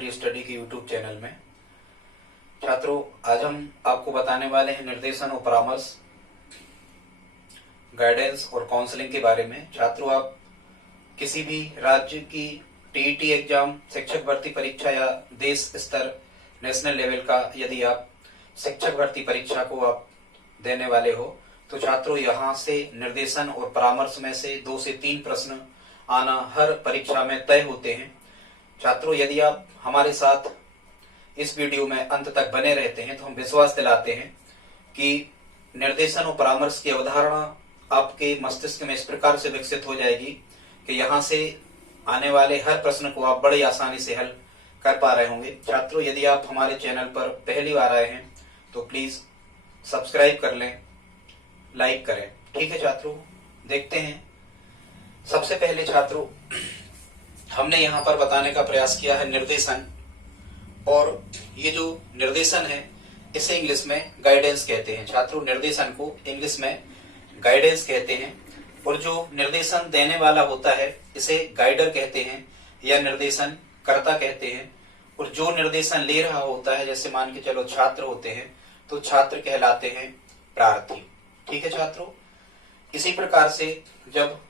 Free study के YouTube channel में। छात्रों, आज हम आपको बताने वाले हैं निर्देशन और परामर्श, गाइडेंस और काउंसलिंग के बारे में। छात्रों, आप किसी भी राज्य की टीईटी एग्जाम, शिक्षक भर्ती परीक्षा या देश स्तर नेशनल लेवल का यदि आप शिक्षक भर्ती परीक्षा को आप देने वाले हो तो छात्रों यहाँ से निर्देशन और परामर्श में से 2 से 3 प्रश्न आना हर परीक्षा में तय होते हैं। छात्रों, यदि आप हमारे साथ इस वीडियो में अंत तक बने रहते हैं तो हम विश्वास दिलाते हैं कि निर्देशन और परामर्श की अवधारणा आपके मस्तिष्क में इस प्रकार से विकसित हो जाएगी कि यहाँ से आने वाले हर प्रश्न को आप बड़ी आसानी से हल कर पा रहे होंगे। छात्रों, यदि आप हमारे चैनल पर पहली बार आए हैं तो प्लीज सब्सक्राइब कर लें, लाइक करें। ठीक है छात्रों, देखते हैं। सबसे पहले छात्रों, हमने यहाँ पर बताने का प्रयास किया है निर्देशन, और ये जो निर्देशन है इसे इंग्लिश में गाइडेंस कहते हैं। छात्रों, निर्देशन को इंग्लिश में गाइडेंस कहते हैं, और जो निर्देशन देने वाला होता है इसे गाइडर कहते हैं या निर्देशन कर्ता कहते हैं, और जो निर्देशन ले रहा होता है, जैसे मान के चलो छात्र होते हैं तो छात्र कहलाते हैं प्रार्थी। ठीक है छात्रों, इसी प्रकार से जब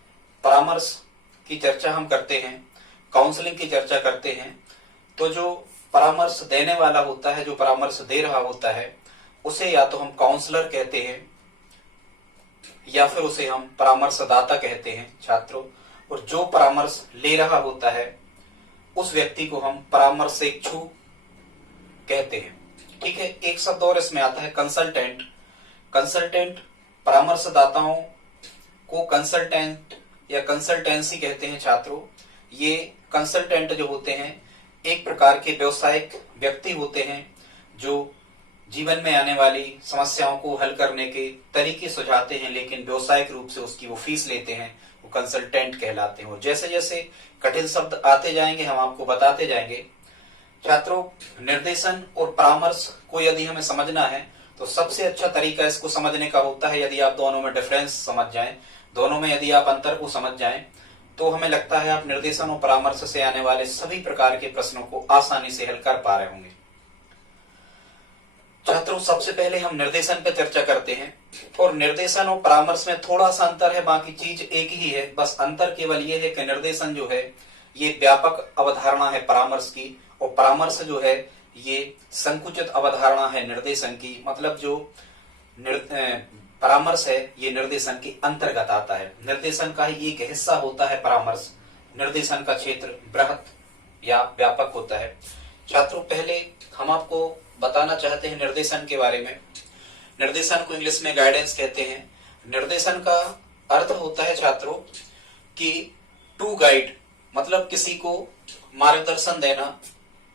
परामर्श की चर्चा हम करते हैं, काउंसलिंग की चर्चा करते हैं, तो जो परामर्श देने वाला होता है, जो परामर्श दे रहा होता है, उसे या तो हम काउंसलर कहते हैं या फिर उसे हम परामर्शदाता कहते हैं छात्रों। और जो परामर्श ले रहा होता है उस व्यक्ति को हम परामर्शेक्षु कहते हैं। ठीक है, एक शब्द और इसमें आता है कंसल्टेंट। कंसल्टेंट परामर्शदाताओं को कंसल्टेंट या कंसल्टेंसी कहते हैं छात्रों। ये कंसल्टेंट जो होते हैं एक प्रकार के व्यवसायिक व्यक्ति होते हैं जो जीवन में आने वाली समस्याओं को हल करने के तरीके सुझाते हैं, लेकिन व्यवसायिक रूप से उसकी वो फीस लेते हैं, वो कंसल्टेंट कहलाते हैं। और जैसे जैसे कठिन शब्द आते जाएंगे हम आपको बताते जाएंगे। छात्रों, निर्देशन और परामर्श को यदि हमें समझना है तो सबसे अच्छा तरीका इसको समझने का होता है यदि आप दोनों में डिफरेंस समझ जाएं, दोनों में यदि आप अंतर को समझ जाएं तो हमें लगता है आप निर्देशन और परामर्श से आने वाले सभी प्रकार के प्रश्नों को आसानी से हल कर पा रहे होंगे। छात्रों, सबसे पहले हम निर्देशन पर चर्चा करते हैं, और निर्देशन और परामर्श में थोड़ा सा अंतर है, बाकी चीज एक ही है। बस अंतर केवल ये है कि निर्देशन जो है ये व्यापक अवधारणा है परामर्श की, और परामर्श जो है ये संकुचित अवधारणा है निर्देशन की। मतलब जो परामर्श है ये निर्देशन के अंतर्गत आता है, निर्देशन का ही एक हिस्सा होता है परामर्श। निर्देशन का क्षेत्र बृहत या व्यापक होता है। छात्रों, पहले हम आपको बताना चाहते हैं निर्देशन के बारे में। निर्देशन को इंग्लिश में गाइडेंस कहते हैं। निर्देशन का अर्थ होता है छात्रों कि टू गाइड, मतलब किसी को मार्गदर्शन देना,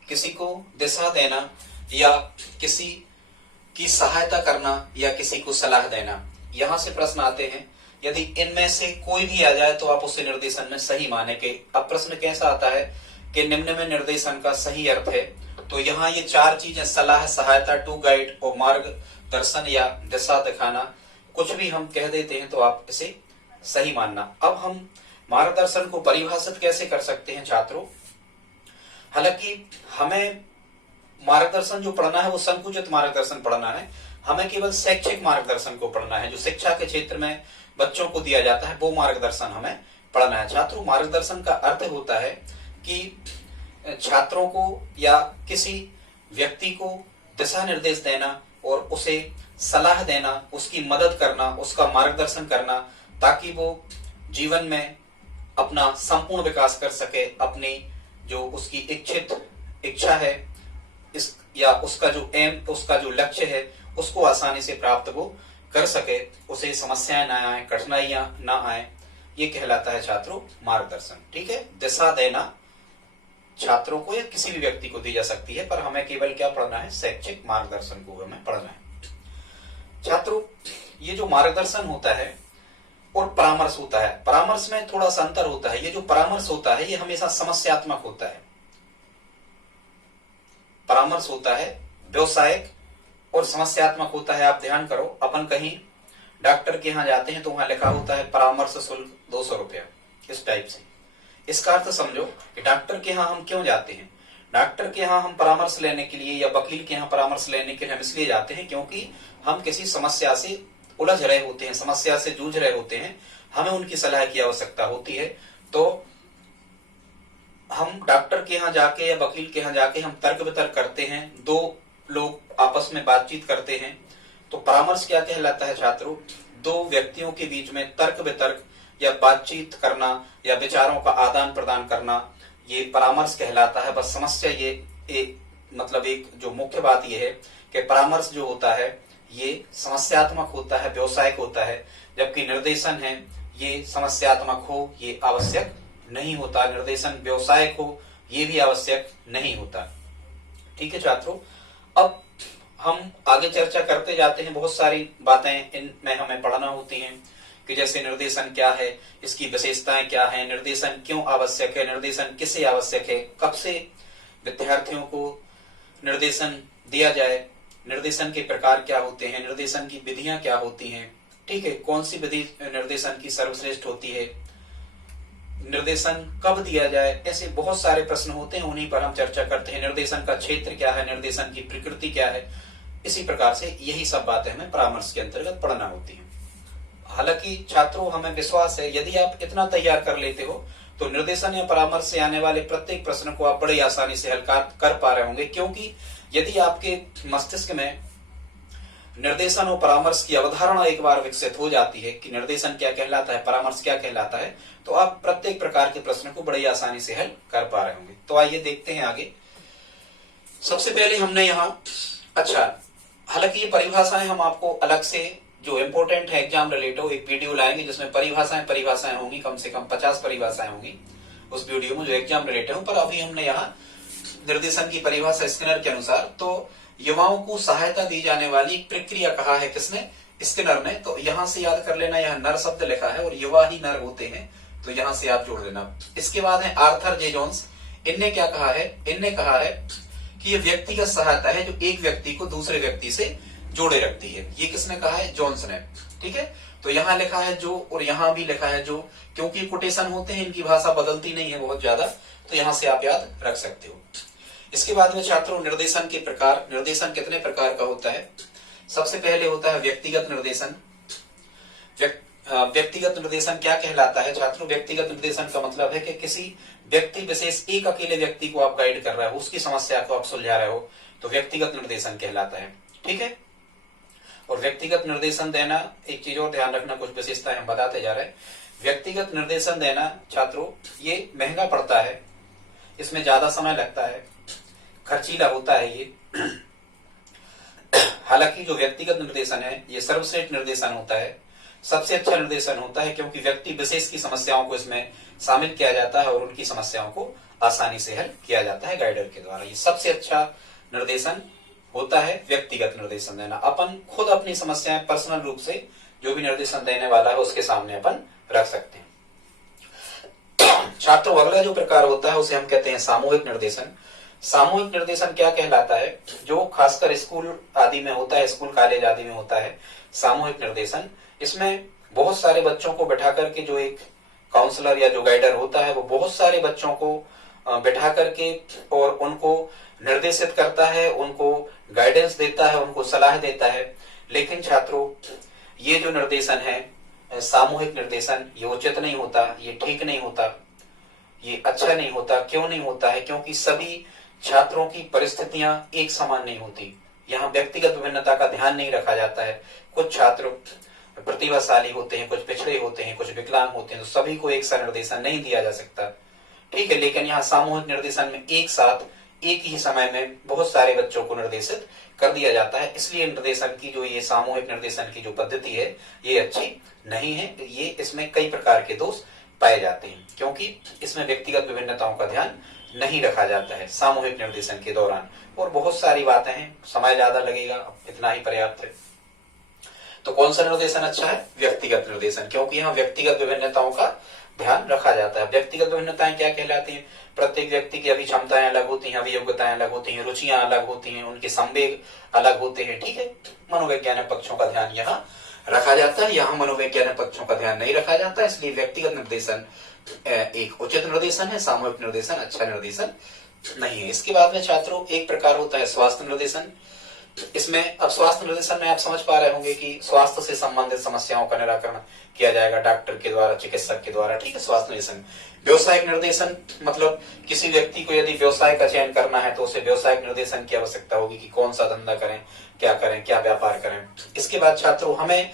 किसी को दिशा देना, या किसी की सहायता करना, या किसी को सलाह देना। यहां से प्रश्न आते हैं, यदि इनमें से कोई भी आ जाए तो आप उसे निर्देशन में सही माने के। अब प्रश्न कैसा आता है कि निम्न में निर्देशन का सही अर्थ है, तो यहाँ ये 4 चीजें सलाह, सहायता, टू गाइड और मार्गदर्शन या दिशा दिखाना, कुछ भी हम कह देते हैं तो आप इसे सही मानना। अब हम मार्गदर्शन को परिभाषित कैसे कर सकते हैं छात्रों? हालांकि हमें मार्गदर्शन जो पढ़ना है वो संकुचित मार्गदर्शन पढ़ना है, हमें केवल शैक्षिक मार्गदर्शन को पढ़ना है, जो शिक्षा के क्षेत्र में बच्चों को दिया जाता है वो मार्गदर्शन हमें पढ़ना है। छात्रों, मार्गदर्शन का अर्थ होता है कि छात्रों को या किसी व्यक्ति को दिशा निर्देश देना और उसे सलाह देना, उसकी मदद करना, उसका मार्गदर्शन करना, ताकि वो जीवन में अपना संपूर्ण विकास कर सके, अपनी जो उसकी इच्छित इच्छा है इस या उसका जो एम, उसका जो लक्ष्य है उसको आसानी से प्राप्त वो कर सके, उसे समस्याएं ना आए, कठिनाइयां ना आए। ये कहलाता है छात्रों मार्गदर्शन। ठीक है, दिशा देना छात्रों को या किसी भी व्यक्ति को दी जा सकती है, पर हमें केवल क्या पढ़ना है? शैक्षिक मार्गदर्शन को हमें पढ़ना है। छात्रों, ये जो मार्गदर्शन होता है और परामर्श होता है, परामर्श में थोड़ा सा अंतर होता है। ये जो परामर्श होता है ये हमेशा समस्यात्मक होता है। परामर्श होता है व्यवसायिक और समस्यात्मक होता है। आप ध्यान करो, अपन कहीं डॉक्टर के यहाँ जाते हैं तो वहां लिखा होता है परामर्श शुल्क 200 रुपया, इस टाइप से। इसका अर्थ समझो कि डॉक्टर के यहाँ हम क्यों जाते हैं? डॉक्टर के यहाँ हम परामर्श लेने के लिए या वकील के यहाँ परामर्श लेने के लिए हम इसलिए जाते हैं क्योंकि हम किसी समस्या से उलझ रहे होते हैं, समस्या से जूझ रहे होते हैं, हमें उनकी सलाह की आवश्यकता होती है। तो हम डॉक्टर के यहाँ जाके या वकील के यहाँ जाके हम तर्क वितर्क करते हैं, दो लोग आपस में बातचीत करते हैं। तो परामर्श क्या कहलाता है छात्रों? दो व्यक्तियों के बीच में तर्क वितर्क या बातचीत करना या विचारों का आदान प्रदान करना, ये परामर्श कहलाता है। बस समस्या ये एक जो मुख्य बात ये है कि परामर्श जो होता है ये समस्यात्मक होता है, व्यावसायिक होता है, जबकि निर्देशन है ये समस्यात्मक हो ये आवश्यक नहीं होता, निर्देशन व्यावसायिक हो ये भी आवश्यक नहीं होता। ठीक है छात्रों, अब हम आगे चर्चा करते जाते हैं। बहुत सारी बातें इनमें हमें पढ़ना होती हैं कि जैसे निर्देशन क्या है, इसकी विशेषताएं क्या है, निर्देशन क्यों आवश्यक है, निर्देशन किसे आवश्यक है, कब से विद्यार्थियों को निर्देशन दिया जाए, निर्देशन के प्रकार क्या होते हैं, निर्देशन की विधियां क्या होती हैं, ठीक है, कौन सी विधि निर्देशन की सर्वश्रेष्ठ होती है, निर्देशन कब दिया जाए, ऐसे बहुत सारे प्रश्न होते हैं, उन्हीं पर हम चर्चा करते हैं। निर्देशन का क्षेत्र क्या है, निर्देशन की प्रकृति क्या है, इसी प्रकार से यही सब बातें हमें परामर्श के अंतर्गत पढ़ना होती हैं। हालांकि छात्रों, हमें विश्वास है यदि आप इतना तैयार कर लेते हो तो निर्देशन या परामर्श से आने वाले प्रत्येक प्रश्न को आप बड़ी आसानी से हल कर पा रहे होंगे, क्योंकि यदि आपके मस्तिष्क में निर्देशन और परामर्श की अवधारणा एक बार विकसित हो जाती है कि निर्देशन क्या कहलाता है, परामर्श क्या कहलाता है, तो आप प्रत्येक प्रकार के प्रश्न को बड़ी आसानी से हल कर पा रहे होंगे। तो आइए देखते हैं आगे। सबसे पहले हमने यहाँ हालांकि ये परिभाषाएं हम आपको अलग से जो इम्पोर्टेंट है एग्जाम रिलेटेड एक वीडियो लाएंगे जिसमें परिभाषाएं होंगी, कम से कम 50 परिभाषाएं होंगी उस वीडियो में जो एग्जाम रिलेटेड हो। पर अभी हमने यहाँ निर्देशन की परिभाषा स्किनर के अनुसार तो युवाओं को सहायता दी जाने वाली प्रक्रिया कहा है किसने? स्किनर ने। तो यहाँ से याद कर लेना, यहाँ नर शब्द लिखा है और युवा ही नर होते हैं, तो यहाँ से आप जोड़ लेना। इसके बाद है आर्थर जे जोन्स। इनने क्या कहा है? इनने कहा है कि ये व्यक्तिगत सहायता है जो एक व्यक्ति को दूसरे व्यक्ति से जोड़े रखती है। ये किसने कहा है? जोन्स ने। ठीक है, तो यहाँ लिखा है जो और यहाँ भी लिखा है जो, क्योंकि कोटेशन होते हैं, इनकी भाषा बदलती नहीं है बहुत ज्यादा, तो यहाँ से आप याद रख सकते हो। इसके बाद में छात्रों निर्देशन के प्रकार। निर्देशन कितने प्रकार का होता है? सबसे पहले होता है व्यक्तिगत निर्देशन। व्यक्तिगत निर्देशन क्या कहलाता है छात्रों? व्यक्तिगत निर्देशन का मतलब है कि किसी व्यक्ति विशेष, एक अकेले व्यक्ति को आप गाइड कर रहे हो, उसकी समस्या को आप सुलझा रहे हो, तो व्यक्तिगत निर्देशन कहलाता है। ठीक है, और व्यक्तिगत निर्देशन देना, एक चीज और ध्यान रखना, कुछ विशेषताएं हम बताते जा रहे हैं। व्यक्तिगत निर्देशन देना छात्रों ये महंगा पड़ता है, इसमें ज्यादा समय लगता है, खर्चीला होता है ये। हालांकि जो व्यक्तिगत निर्देशन है ये सर्वश्रेष्ठ निर्देशन होता है, सबसे अच्छा निर्देशन होता है, क्योंकि व्यक्ति विशेष की समस्याओं को इसमें शामिल किया जाता है और उनकी समस्याओं को आसानी से हल किया जाता है गाइडर के द्वारा। ये सबसे अच्छा निर्देशन होता है व्यक्तिगत निर्देशन देना। अपन खुद अपनी समस्याएं पर्सनल रूप से जो भी निर्देशन देने वाला है उसके सामने अपन रख सकते हैं। छात्रों अगला जो प्रकार होता है उसे हम कहते हैं सामूहिक निर्देशन। सामूहिक निर्देशन क्या कहलाता है? जो खासकर स्कूल आदि में होता है, स्कूल कॉलेज आदि में होता है सामूहिक निर्देशन। इसमें बहुत सारे बच्चों को बैठा करके जो एक काउंसलर या जो गाइडर होता है वो बहुत सारे बच्चों को बैठा करके और उनको निर्देशित करता है, उनको गाइडेंस देता है, उनको सलाह देता है। लेकिन छात्रों ये जो निर्देशन है सामूहिक निर्देशन, ये उचित नहीं होता, ये ठीक नहीं होता, ये अच्छा नहीं होता। क्यों नहीं होता है? क्योंकि सभी छात्रों की परिस्थितियां एक समान नहीं होती, यहाँ व्यक्तिगत विभिन्नता का ध्यान नहीं रखा जाता है। कुछ छात्र प्रतिभाशाली होते हैं, कुछ पिछड़े होते हैं, कुछ विकलांग होते हैं, तो सभी को एक सा निर्देशन नहीं दिया जा सकता। ठीक है, लेकिन यहाँ सामूहिक निर्देशन में एक साथ एक ही समय में बहुत सारे बच्चों को निर्देशित कर दिया जाता है। इसलिए निर्देशन की जो ये सामूहिक निर्देशन की जो पद्धति है ये अच्छी नहीं है, ये इसमें कई प्रकार के दोष पाए जाते हैं, क्योंकि इसमें व्यक्तिगत विभिन्नताओं का ध्यान नहीं रखा जाता है सामूहिक निर्देशन के दौरान। और बहुत सारी बातें हैं, समय ज्यादा लगेगा, इतना ही पर्याप्त है। तो कौन सा निर्देशन अच्छा है? व्यक्तिगत निर्देशन, क्योंकि यहाँ व्यक्तिगत विभिन्नताओं का ध्यान रखा जाता है। व्यक्तिगत विभिन्नताएं क्या कहलाती हैं? प्रत्येक व्यक्ति की अभिक्षमताएं अलग होती हैं, अभियोग्यताएं अलग होती हैं, रुचियां अलग होती हैं, उनके संवेग अलग होते हैं। ठीक है, मनोवैज्ञानिक पक्षों का ध्यान यहाँ रखा जाता है, यहाँ मनोवैज्ञानिक पक्षों का ध्यान नहीं रखा जाता, इसलिए व्यक्तिगत निर्देशन एक उचित निर्देशन है, सामूहिक निर्देशन अच्छा निर्देशन नहीं है। इसके बाद में छात्रों एक प्रकार होता है स्वास्थ्य निर्देशन। इसमें अब स्वास्थ्य निर्देशन में आप समझ पा रहे होंगे कि स्वास्थ्य से संबंधित समस्याओं का निराकरण किया जाएगा डॉक्टर के द्वारा, चिकित्सक के द्वारा, ठीक है, स्वास्थ्य निर्देशन। व्यवसायिक निर्देशन मतलब किसी व्यक्ति को यदि व्यवसाय का चयन करना है तो उसे व्यवसायिक निर्देशन की आवश्यकता होगी कि कौन सा धंधा करें, क्या व्यापार करें। इसके बाद छात्रों हमें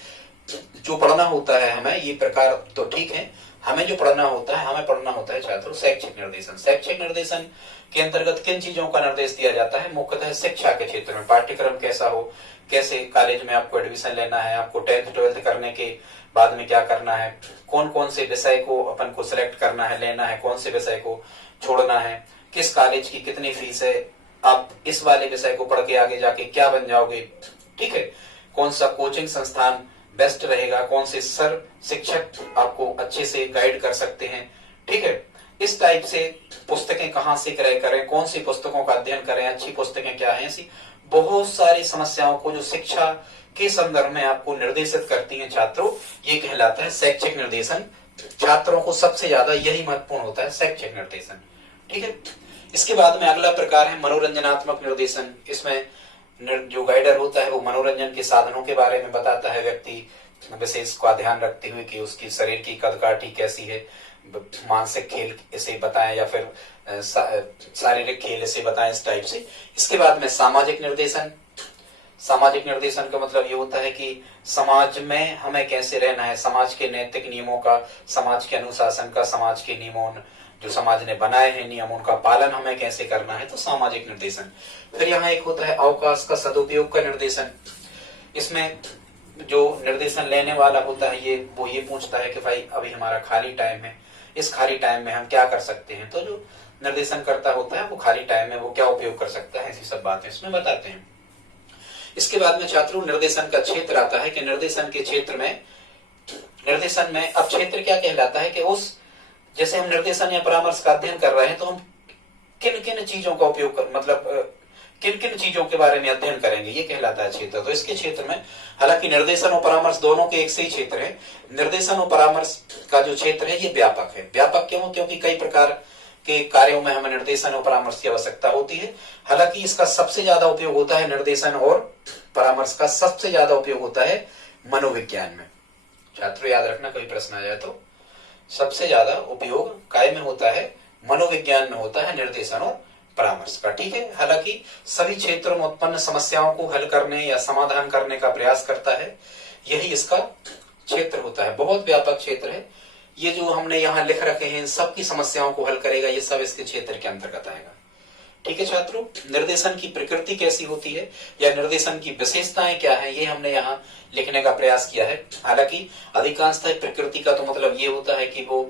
जो पढ़ना होता है, हमें ये प्रकार तो ठीक है, हमें जो पढ़ना होता है, हमें पढ़ना होता है छात्रों शैक्षिक निर्देशन। शैक्षिक निर्देशन के अंतर्गत किन चीजों का निर्देश दिया जाता है? मुख्यतः शिक्षा के क्षेत्र में पाठ्यक्रम कैसा हो, कैसे कॉलेज में आपको एडमिशन लेना है, आपको 10th 12th करने के बाद में क्या करना है, कौन कौन से विषय को अपन को सिलेक्ट करना है, लेना है, कौन से विषय को छोड़ना है, किस कॉलेज की कितनी फीस है, आप इस वाले विषय को पढ़ के आगे जाके क्या बन जाओगे, ठीक है, कौन सा कोचिंग संस्थान बेस्ट रहेगा, कौन से सर शिक्षक आपको अच्छे से गाइड कर सकते हैं, ठीक है, इस टाइप से पुस्तकें कहाँ से क्रय करें, कौन सी पुस्तकों का अध्ययन करें, अच्छी पुस्तकें क्या हैं, ऐसी बहुत सारी समस्याओं को जो शिक्षा के संदर्भ में आपको निर्देशित करती हैं छात्रों, ये कहलाता है शैक्षिक निर्देशन। छात्रों को सबसे ज्यादा यही महत्वपूर्ण होता है, शैक्षिक निर्देशन, ठीक है। इसके बाद में अगला प्रकार है मनोरंजनात्मक निर्देशन। इसमें जो गाइडर होता है वो मनोरंजन के साधनों के बारे में बताता है, व्यक्ति विशेष का ध्यान रखते हुए कि उसकी शरीर की कदकाठी कैसी है, मानसिक खेल इसे बताएं या फिर शारीरिक खेल इसे बताएं, इस टाइप से। इसके बाद में सामाजिक निर्देशन। सामाजिक निर्देशन का मतलब ये होता है कि समाज में हमें कैसे रहना है, समाज के नैतिक नियमों का, समाज के अनुशासन का, समाज के नियमों जो समाज ने बनाए हैं नियम, उनका पालन हमें कैसे करना है, तो सामाजिक निर्देशन। फिर यहाँ एक होता है अवकाश का सदुपयोग का निर्देशन। इसमें जो निर्देशन लेने वाला होता है वो ये पूछता है कि भाई अभी हमारा खाली टाइम है, इस खाली टाइम में हम क्या कर सकते हैं, तो जो निर्देशन करता होता है वो खाली टाइम में वो क्या उपयोग कर सकता है, ऐसी सब बातें इसमें बताते हैं। इसके बाद में छात्रों निर्देशन का क्षेत्र आता है कि निर्देशन के क्षेत्र में, निर्देशन में अब क्षेत्र क्या कहलाता है कि उस जैसे हम निर्देशन या परामर्श का अध्ययन कर रहे हैं तो हम किन किन चीजों का उपयोग कर, मतलब किन किन चीजों के बारे में अध्ययन करेंगे, ये कहलाता है क्षेत्र। तो इसके क्षेत्र में हालांकि निर्देशन और परामर्श दोनों के एक से ही क्षेत्र है, निर्देशन और परामर्श का जो क्षेत्र है ये व्यापक है। व्यापक क्यों? क्योंकि कई प्रकार के कार्यों में हमें निर्देशन और परामर्श की आवश्यकता होती है। हालांकि इसका सबसे ज्यादा उपयोग होता है, निर्देशन और परामर्श का सबसे ज्यादा उपयोग होता है मनोविज्ञान में। छात्रों याद रखना, कोई प्रश्न आ जाए तो सबसे ज्यादा उपयोग काय में होता है, मनोविज्ञान में होता है निर्देशन और परामर्श का, ठीक है। हालांकि सभी क्षेत्रों में उत्पन्न समस्याओं को हल करने या समाधान करने का प्रयास करता है, यही इसका क्षेत्र होता है। बहुत व्यापक क्षेत्र है। ये जो हमने यहाँ लिख रखे हैं सबकी समस्याओं को हल करेगा, ये सब इसके क्षेत्र के अंतर्गत आएगा, ठीक है छात्रों। निर्देशन की प्रकृति कैसी होती है या निर्देशन की विशेषताएं क्या है, ये हमने यहाँ लिखने का प्रयास किया है। हालांकि अधिकांशतः प्रकृति का तो मतलब ये होता है कि वो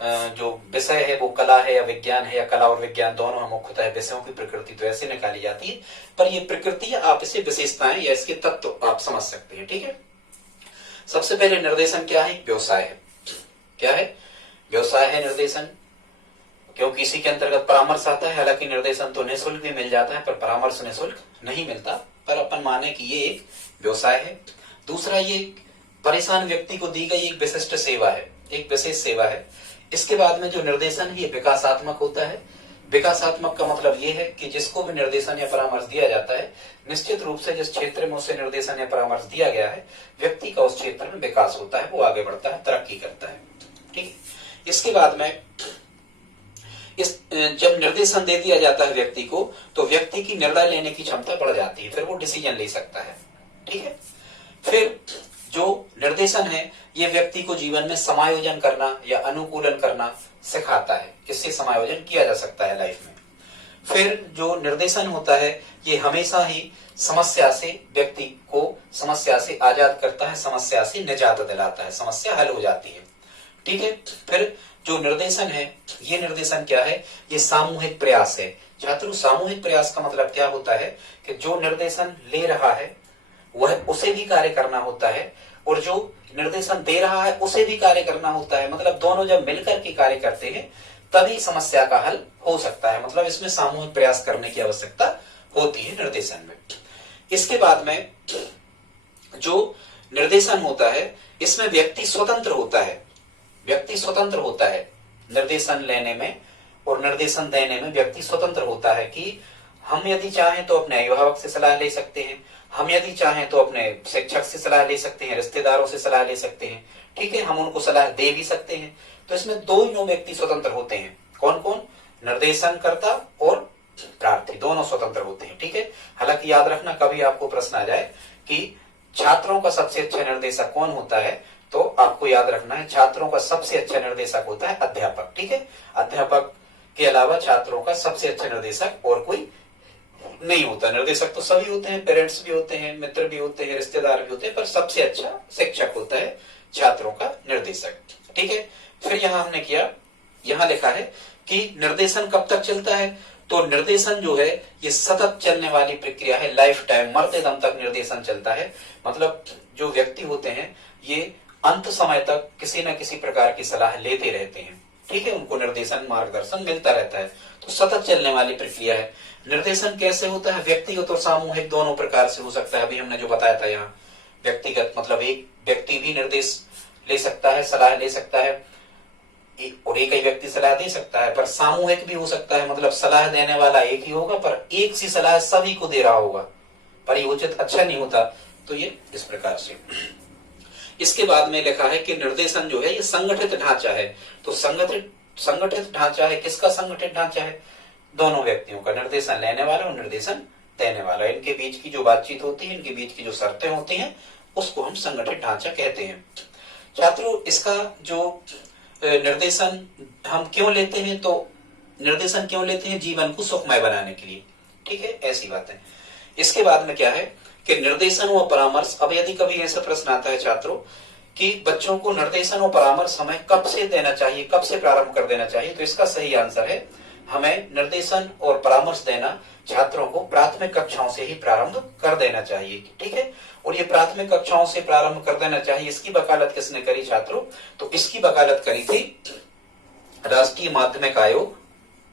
जो विषय है वो कला है या विज्ञान है, या कला और विज्ञान दोनों हम मुख्यतः विषयों की प्रकृति तो ऐसे निकाली जाती है, पर ये प्रकृति आप इसे विशेषताएं या इसके तत्व आप समझ सकते हैं, ठीक है। सबसे पहले निर्देशन क्या है? व्यवसाय है। क्या है? व्यवसाय है निर्देशन, क्योंकि इसी के अंतर्गत परामर्श आता है। हालांकि निर्देशन तो निःशुल्क भी मिल जाता है पर परामर्श निःशुल्क नहीं मिलता, पर अपन माने कि ये एक व्यवसाय है। दूसरा, ये परेशान व्यक्ति को दी गई एक विशिष्ट सेवा है, एक विशेष सेवा है। इसके बाद में जो निर्देशन है ये विकासात्मक होता है। विकासात्मक का मतलब ये है कि जिसको भी निर्देशन या परामर्श दिया जाता है, निश्चित रूप से जिस क्षेत्र में उसे निर्देशन या परामर्श दिया गया है, व्यक्ति का उस क्षेत्र में विकास होता है, वो आगे बढ़ता है, तरक्की करता है, ठीक है। इसके बाद में जब निर्देशन दे दिया जाता है व्यक्ति को, तो व्यक्ति की निर्णय लेने की क्षमता बढ़ जाती है, फिर वो डिसीजन ले सकता है, ठीक है। फिर जो निर्देशन है ये व्यक्ति को जीवन में समायोजन करना या अनुकूलन करना सिखाता है, इससे समायोजन किया जा सकता है लाइफ में। फिर जो निर्देशन होता है ये हमेशा ही समस्या से व्यक्ति को समस्या से आजाद करता है, समस्या से निजात दिलाता है, समस्या हल हो जाती है, ठीक है। फिर जो निर्देशन है ये निर्देशन क्या है? ये सामूहिक प्रयास है। छात्रों, सामूहिक प्रयास का मतलब क्या होता है कि जो निर्देशन ले रहा है वह उसे भी कार्य करना होता है और जो निर्देशन दे रहा है उसे भी कार्य करना होता है। मतलब दोनों जब मिलकर के कार्य करते हैं तभी समस्या का हल हो सकता है। मतलब इसमें सामूहिक प्रयास करने की आवश्यकता होती है निर्देशन में। इसके बाद में जो निर्देशन होता है इसमें व्यक्ति स्वतंत्र होता है, व्यक्ति स्वतंत्र होता है निर्देशन लेने में और निर्देशन देने में व्यक्ति स्वतंत्र होता है कि हम यदि चाहें तो अपने अभिभावक से सलाह ले सकते हैं, हम यदि चाहें तो अपने शिक्षक से सलाह ले सकते हैं, रिश्तेदारों से सलाह ले सकते हैं, ठीक है, हम उनको सलाह दे भी सकते हैं। तो इसमें दो ही व्यक्ति स्वतंत्र होते हैं, कौन कौन? निर्देशनकर्ता और प्रार्थी, दोनों स्वतंत्र होते हैं, ठीक है। हालांकि याद रखना, कभी आपको प्रश्न आ जाए कि छात्रों का सबसे अच्छा निर्देशक कौन होता है, तो आपको याद रखना है छात्रों का सबसे अच्छा निर्देशक होता है अध्यापक, ठीक है। अध्यापक के अलावा छात्रों का सबसे अच्छा निर्देशक और कोई नहीं होता। निर्देशक तो सभी होते हैं, पेरेंट्स भी होते हैं, मित्र भी होते हैं, रिश्तेदार भी होते हैं, पर सबसे अच्छा शिक्षक होता है छात्रों का निर्देशक, ठीक है। फिर यहाँ हमने किया, यहाँ लिखा है कि निर्देशन कब तक चलता है, तो निर्देशन जो है ये सतत चलने वाली प्रक्रिया है, लाइफ टाइम, मरते दम तक निर्देशन चलता है। मतलब जो व्यक्ति होते हैं ये अंत समय तक किसी न किसी प्रकार की सलाह लेते रहते हैं, ठीक है, उनको निर्देशन मार्गदर्शन मिलता रहता है, तो सतत चलने वाली प्रक्रिया है। निर्देशन कैसे होता है? व्यक्तिगत और सामूहिक दोनों प्रकार से हो सकता है। अभी हमने जो बताया था यहाँ, व्यक्तिगत मतलब एक व्यक्ति भी निर्देश ले सकता है, सलाह ले सकता है, और एक ही व्यक्ति सलाह दे सकता है, पर सामूहिक भी हो सकता है, मतलब सलाह देने वाला एक ही होगा पर एक सी सलाह सभी को दे रहा होगा, पर ये उचित अच्छा नहीं होता। तो ये इस प्रकार से। इसके बाद में लिखा है कि निर्देशन जो है ये संगठित ढांचा है। तो संगठित ढांचा है, किसका संगठित ढांचा है? दोनों व्यक्तियों का, निर्देशन लेने वाला और निर्देशन देने वाला, इनके बीच की जो बातचीत होती है, इनके बीच की जो शर्तें होती हैं, उसको हम संगठित ढांचा कहते हैं। छात्रों, इसका जो निर्देशन हम क्यों लेते हैं, तो निर्देशन क्यों लेते हैं? जीवन को सुखमय बनाने के लिए, ठीक है, ऐसी बात है। इसके बाद में क्या है कि निर्देशन व परामर्श। अब यदि कभी ऐसा प्रश्न आता है छात्रों कि बच्चों को निर्देशन और परामर्श हमें कब से देना चाहिए, कब से प्रारंभ कर देना चाहिए, तो इसका सही आंसर है हमें निर्देशन और परामर्श देना छात्रों को प्राथमिक कक्षाओं से ही प्रारंभ कर देना चाहिए, ठीक है। और ये प्राथमिक कक्षाओं से प्रारंभ कर देना चाहिए, इसकी वकालत किसने करी छात्रों? तो इसकी वकालत करी थी राष्ट्रीय माध्यमिक आयोग,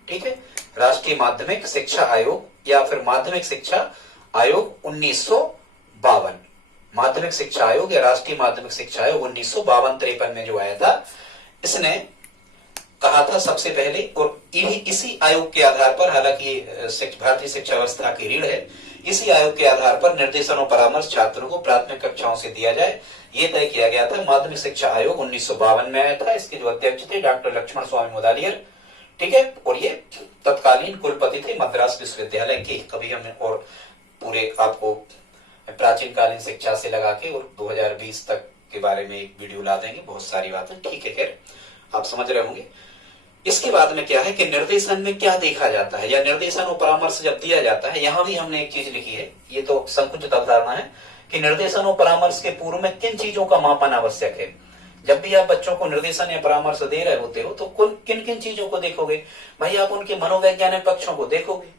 ठीक है, राष्ट्रीय माध्यमिक शिक्षा आयोग या फिर माध्यमिक शिक्षा आयोग 1952, माध्यमिक शिक्षा आयोग या राष्ट्रीय माध्यमिक शिक्षा आयोग 1952-53 में जो आया था, इसने कहा था सबसे पहले, और इसी आयोग के आधार पर, हालांकि भारतीय शिक्षा व्यवस्था की रीढ़ है, इसी आयोग के आधार पर निर्देशन और परामर्श छात्रों को प्राथमिक कक्षाओं से दिया जाए, ये तय किया गया था। माध्यमिक शिक्षा आयोग 1952 में आया था। इसके जो अध्यक्ष थे डॉक्टर लक्ष्मण स्वामी मुदालियर, ठीक है, और ये तत्कालीन कुलपति थे मद्रास विश्वविद्यालय के। कभी हमने और पूरे आपको प्राचीन कालीन शिक्षा से लगा के और 2020 तक के बारे में एक वीडियो ला देंगे, बहुत सारी बातें, ठीक है, खैर आप समझ रहे होंगे। इसके बाद में क्या है कि निर्देशन में क्या देखा जाता है, या निर्देशन और परामर्श जब दिया जाता है, यहां भी हमने एक चीज लिखी है, ये तो संकुचित अवधारणा है कि निर्देशन और परामर्श के पूर्व में किन चीजों का मापन आवश्यक है। जब भी आप बच्चों को निर्देशन या परामर्श दे रहे होते हो तो किन किन चीजों को देखोगे भाई? आप उनके मनोवैज्ञानिक पक्षों को देखोगे।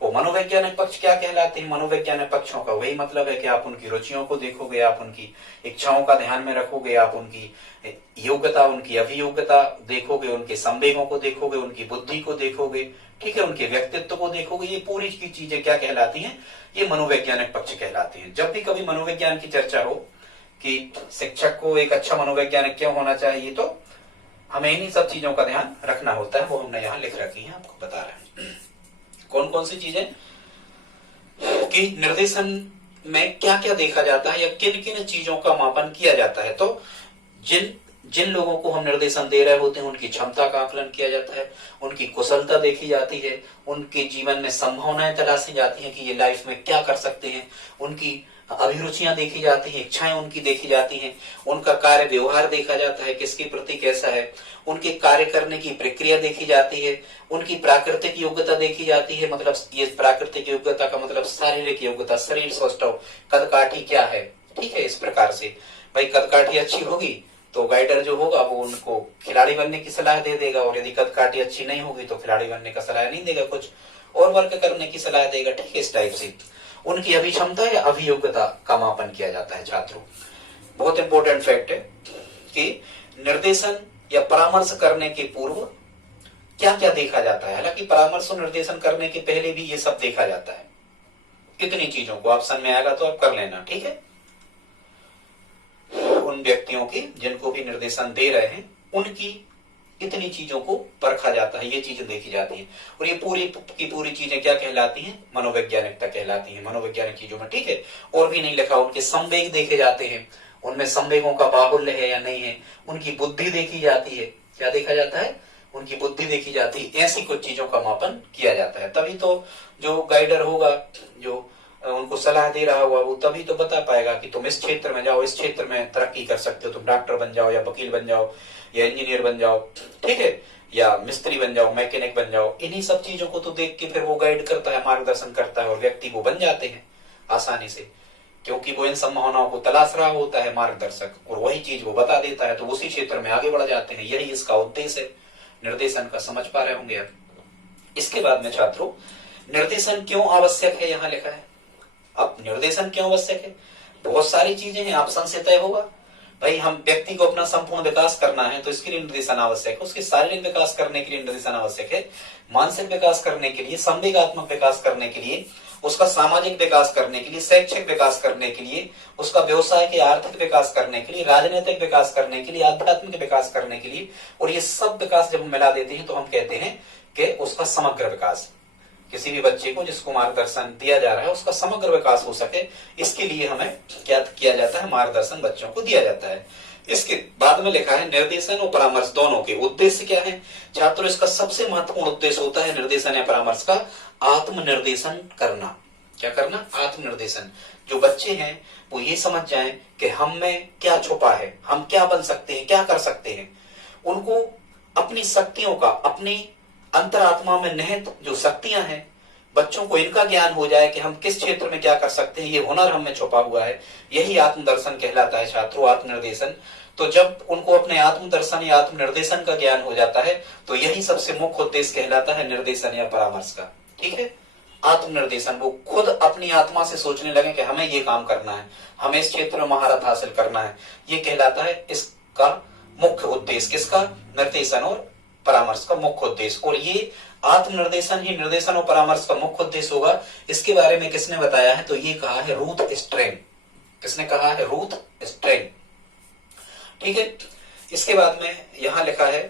वो मनोवैज्ञानिक पक्ष क्या कहलाते हैं? मनोवैज्ञानिक पक्षों का वही मतलब है कि आप उनकी रुचियों को देखोगे, आप उनकी इच्छाओं का ध्यान में रखोगे, आप उनकी योग्यता, उनकी अभियोग्यता देखोगे, उनके संवेगों को देखोगे, उनकी बुद्धि को देखोगे, ठीक है, उनके व्यक्तित्व को देखोगे। ये पूरी की चीजें क्या कहलाती हैं? ये मनोवैज्ञानिक पक्ष कहलाती हैं। जब भी कभी मनोविज्ञान की चर्चा हो कि शिक्षक को एक अच्छा मनोवैज्ञानिक क्यों होना चाहिए, तो हमें इन्हीं सब चीजों का ध्यान रखना होता है, वो हमने यहाँ लिख रखी है, आपको बता रहे हैं कौन कौन सी चीजें कि निर्देशन में क्या क्या देखा जाता है या किन किन चीजों का मापन किया जाता है। तो जिन लोगों को हम निर्देशन दे रहे होते हैं उनकी क्षमता का आकलन किया जाता है, उनकी कुशलता देखी जाती है, उनके जीवन में संभावनाएं तलाशी जाती हैं कि ये लाइफ में क्या कर सकते हैं, उनकी अभिरुचियां देखी जाती हैं, इच्छाएं उनकी देखी जाती हैं, उनका कार्य व्यवहार देखा जाता है किसके प्रति कैसा है, उनके कार्य करने की प्रक्रिया देखी जाती है, उनकी प्राकृतिक योग्यता देखी जाती है। मतलब ये प्राकृतिक योग्यता का मतलब शारीरिक योग्यता, शरीर स्वस्थ हो, कदकाठी क्या है, ठीक है, इस प्रकार से भाई कदकाठी अच्छी होगी तो गाइडर जो होगा वो उनको खिलाड़ी बनने की सलाह दे देगा, और यदि कदकाठी अच्छी नहीं होगी तो खिलाड़ी बनने का सलाह नहीं देगा, कुछ और वर्क करने की सलाह देगा, ठीक है, इस टाइप से उनकी अभिक्षमता या अभियोग्यता का मापन किया जाता है। छात्रों, बहुत इंपॉर्टेंट फैक्ट है कि निर्देशन या परामर्श करने के पूर्व क्या क्या देखा जाता है। हालांकि परामर्श और निर्देशन करने के पहले भी ये सब देखा जाता है। कितनी चीजों को ऑप्शन में आएगा तो आप कर लेना, ठीक है। उन व्यक्तियों की जिनको भी निर्देशन दे रहे हैं उनकी इतनी चीजों को परखा जाता है, ये चीजें देखी जाती हैं। और ये पूरी की पूरी चीजें क्या कहलाती हैं? मनोवैज्ञानिकता कहलाती हैं, मनोवैज्ञानिक चीजों में, ठीक है। और भी नहीं लिखा, उनके संवेग देखे जाते हैं, उनमें संवेगों का बाहुल्य है या नहीं है, उनकी बुद्धि देखी जाती है। क्या देखा जाता है? उनकी बुद्धि देखी जाती है। ऐसी कुछ चीजों का मापन किया जाता है। तभी तो जो गाइडर होगा, जो उनको सलाह दे रहा होगा, वो तभी तो बता पाएगा कि तुम इस क्षेत्र में जाओ, इस क्षेत्र में तरक्की कर सकते हो, तुम डॉक्टर बन जाओ या वकील बन जाओ या इंजीनियर बन जाओ, ठीक है, या मिस्त्री बन जाओ, मैकेनिक बन जाओ। इन्हीं सब चीजों को तो देख के फिर वो गाइड करता है, मार्गदर्शन करता है, और व्यक्ति वो बन जाते हैं आसानी से, क्योंकि वो इन संभावनाओं को तलाश रहा होता है मार्गदर्शक, और वही चीज वो बता देता है, तो उसी क्षेत्र में आगे बढ़ जाते हैं। यही इसका उद्देश्य है निर्देशन का। समझ पा रहे होंगे आप। इसके बाद में छात्रों, निर्देशन क्यों आवश्यक है यहाँ लिखा है। अब निर्देशन क्यों आवश्यक है? बहुत सारी चीजें हैं, आप संशय तय होगा भाई, हम व्यक्ति को अपना संपूर्ण विकास करना है तो इसके लिए निर्देशन आवश्यक है, उसके शारीरिक विकास करने के लिए निर्देशन आवश्यक है, मानसिक विकास करने के लिए, संवेगात्मक विकास करने के लिए, उसका सामाजिक विकास करने के लिए, शैक्षिक विकास करने के लिए, उसका व्यवसाय के आर्थिक विकास करने के लिए, राजनीतिक विकास करने के लिए, आध्यात्मिक विकास करने के लिए। और ये सब विकास जब हम मिला देते हैं तो हम कहते हैं कि उसका समग्र विकास। किसी भी बच्चे को जिसको मार्गदर्शन दिया जा रहा है उसका समग्र विकास हो सके, इसके लिए हमें क्या किया जाता है? मार्गदर्शन बच्चों को दिया जाता है। इसके बाद में लिखा है निर्देशन और परामर्श दोनों के उद्देश्य क्या है छात्रों? इसका सबसे महत्वपूर्ण उद्देश्य होता है निर्देशन या परामर्श का आत्मनिर्देशन करना। क्या करना? आत्मनिर्देशन। जो बच्चे हैं वो ये समझ जाएं कि हम में क्या छुपा है, हम क्या बन सकते हैं, क्या कर सकते हैं। उनको अपनी शक्तियों का, अपनी अंतरात्मा में निहित जो शक्तियां हैं, बच्चों को इनका ज्ञान हो जाए कि हम किस क्षेत्र में क्या कर सकते हैं, ये हुनर हम में छुपा हुआ है। यही आत्मदर्शन कहलाता है छात्रों, आत्मनिर्देशन। तो जब उनको अपने आत्मदर्शन या आत्मनिर्देशन का ज्ञान हो जाता है तो यही सबसे मुख्य उद्देश्य कहलाता है निर्देशन या परामर्श का, ठीक है। आत्मनिर्देशन, वो खुद अपनी आत्मा से सोचने लगे कि हमें ये काम करना है, हमें इस क्षेत्र में महारत हासिल करना है, ये कहलाता है इसका मुख्य उद्देश्य। किसका? निर्देशन और परामर्श का मुख्य उद्देश्य। और ये आत्मनिर्देशन ही निर्देशन और परामर्श का मुख्य उद्देश्य होगा। इसके बारे में किसने बताया है? तो ये कहा है रूथ स्ट्रेन। किसने कहा है? रूथ स्ट्रेन, ठीक है। इसके बाद में यहां लिखा है,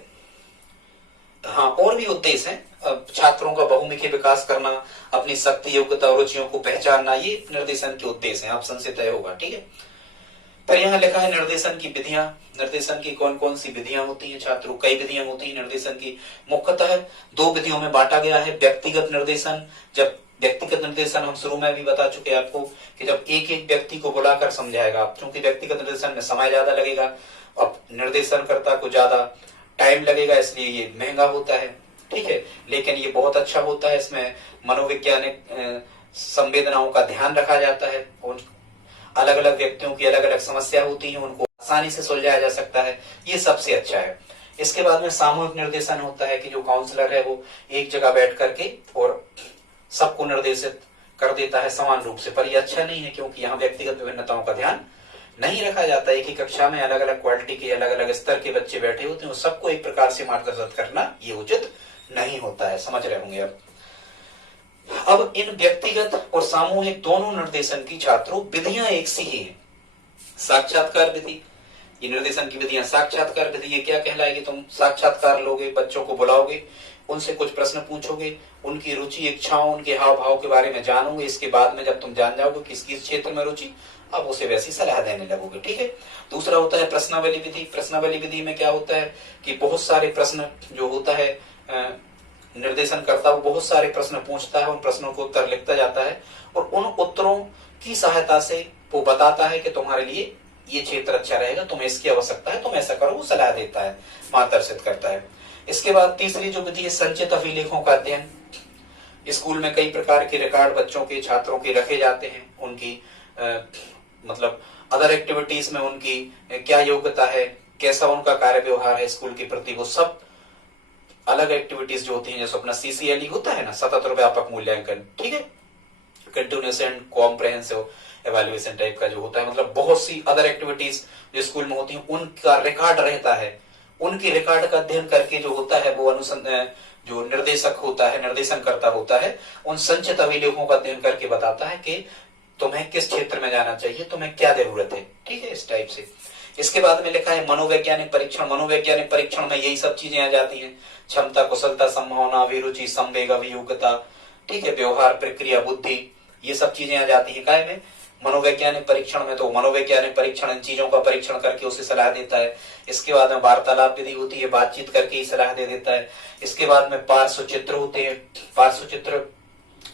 हाँ, और भी उद्देश्य है छात्रों का बहुमुखी विकास करना, अपनी शक्ति, योग्यता और रुचियों को पहचानना, ये निर्देशन के उद्देश्य हैं। आप संशय तय होगा, ठीक है। पर यहाँ लिखा है निर्देशन की विधियां। निर्देशन की कौन कौन सी विधियां होती हैं छात्रों? कई विधियां होती हैं निर्देशन की। मुख्यतः दो विधियों में बांटा गया है। व्यक्तिगत निर्देशन, जब व्यक्तिगत निर्देशन हम शुरू में भी बता चुके आपको कि जब एक एक व्यक्ति को बुलाकर समझाएगा, क्योंकि व्यक्तिगत निर्देशन में समय ज्यादा लगेगा, अब निर्देशनकर्ता को ज्यादा टाइम लगेगा, इसलिए ये महंगा होता है, ठीक है। लेकिन ये बहुत अच्छा होता है, इसमें मनोवैज्ञानिक संवेदनाओं का ध्यान रखा जाता है। अलग अलग व्यक्तियों की अलग अलग समस्या होती है, उनको आसानी से सुलझाया जा सकता है, ये सबसे अच्छा है। इसके बाद में सामूहिक निर्देशन होता है कि जो काउंसलर है वो एक जगह बैठ करके और सबको निर्देशित कर देता है समान रूप से। पर ये अच्छा नहीं है, क्योंकि यहाँ व्यक्तिगत विभिन्नताओं का ध्यान नहीं रखा जाता। एक ही कक्षा में अलग अलग क्वालिटी के, अलग अलग स्तर के बच्चे बैठे होते हैं, सबको एक प्रकार से मार्गदर्शित करना ये उचित नहीं होता है। समझ रहे होंगे आप। अब इन व्यक्तिगत और सामूहिक दोनों निर्देशन की छात्रों विधियां एक सी ही है। साक्षात्कार विधि, ये निर्देशन की विधियां। साक्षात्कार विधि ये क्या कहलाएगी? तुम साक्षात्कार लोगे, बच्चों को बुलाओगे, उनसे कुछ प्रश्न पूछोगे, उनकी रुचि, इच्छाओं, उनके हाव भाव के बारे में जानोगे। इसके बाद में जब तुम जान जाओगे किस किस क्षेत्र में रुचि, अब उसे वैसी सलाह देने लगोगे, ठीक है। दूसरा होता है प्रश्नावली विधि। प्रश्नावली विधि में क्या होता है कि बहुत सारे प्रश्न जो होता है, निर्देशन करता वो बहुत सारे प्रश्न पूछता है, उन प्रश्नों को उत्तर लिखता जाता है और उन उत्तरों की सहायता से वो बताता है कि तुम्हारे लिए ये क्षेत्र अच्छा रहेगा, तुम्हें इसकी आवश्यकता है, तुम ऐसा करो, वो सलाह देता है, मार्गदर्शित करता है। इसके बाद तीसरी जो विधि है संचित अभिलेखों का अध्ययन। स्कूल में कई प्रकार के रिकॉर्ड बच्चों के, छात्रों के रखे जाते हैं, उनकी मतलब अदर एक्टिविटीज में उनकी क्या योग्यता है, कैसा उनका कार्य व्यवहार है स्कूल के प्रति, वो सब अलग एक्टिविटीज जो होती हैं, जैसे अपना CCLE होता है ना, सतत और व्यापक मूल्यांकन, ठीक है, continuous and comprehensive evaluation type का जो होता है, मतलब बहुत सी अदर एक्टिविटीज जो स्कूल में होती हैं उनका रिकॉर्ड रहता है। उनके रिकॉर्ड का अध्ययन करके जो होता है वो जो निर्देशक होता है, निर्देशन करता होता है, उन संचित अभिलेखों का अध्ययन करके बताता है कि तुम्हें किस क्षेत्र में जाना चाहिए, तुम्हें क्या जरूरत है, ठीक है, इस टाइप से। इसके बाद में लिखा है मनोवैज्ञानिक परीक्षण। मनोवैज्ञानिक परीक्षण में यही सब चीजें आ जाती हैं, क्षमता, कुशलता, संभावना, अभिरुचि, संवेग, अभियोग्यता, ठीक है, व्यवहार, प्रक्रिया, बुद्धि, ये सब चीजें आ जाती है काय में, मनोवैज्ञानिक परीक्षण में। तो मनोवैज्ञानिक परीक्षण इन चीजों का परीक्षण करके उसे सलाह देता है। इसके बाद में वार्तालाप विधि होती है, बातचीत करके ही सलाह दे देता है। इसके बाद में पार्श्व चित्र होते हैं। पार्श्व चित्र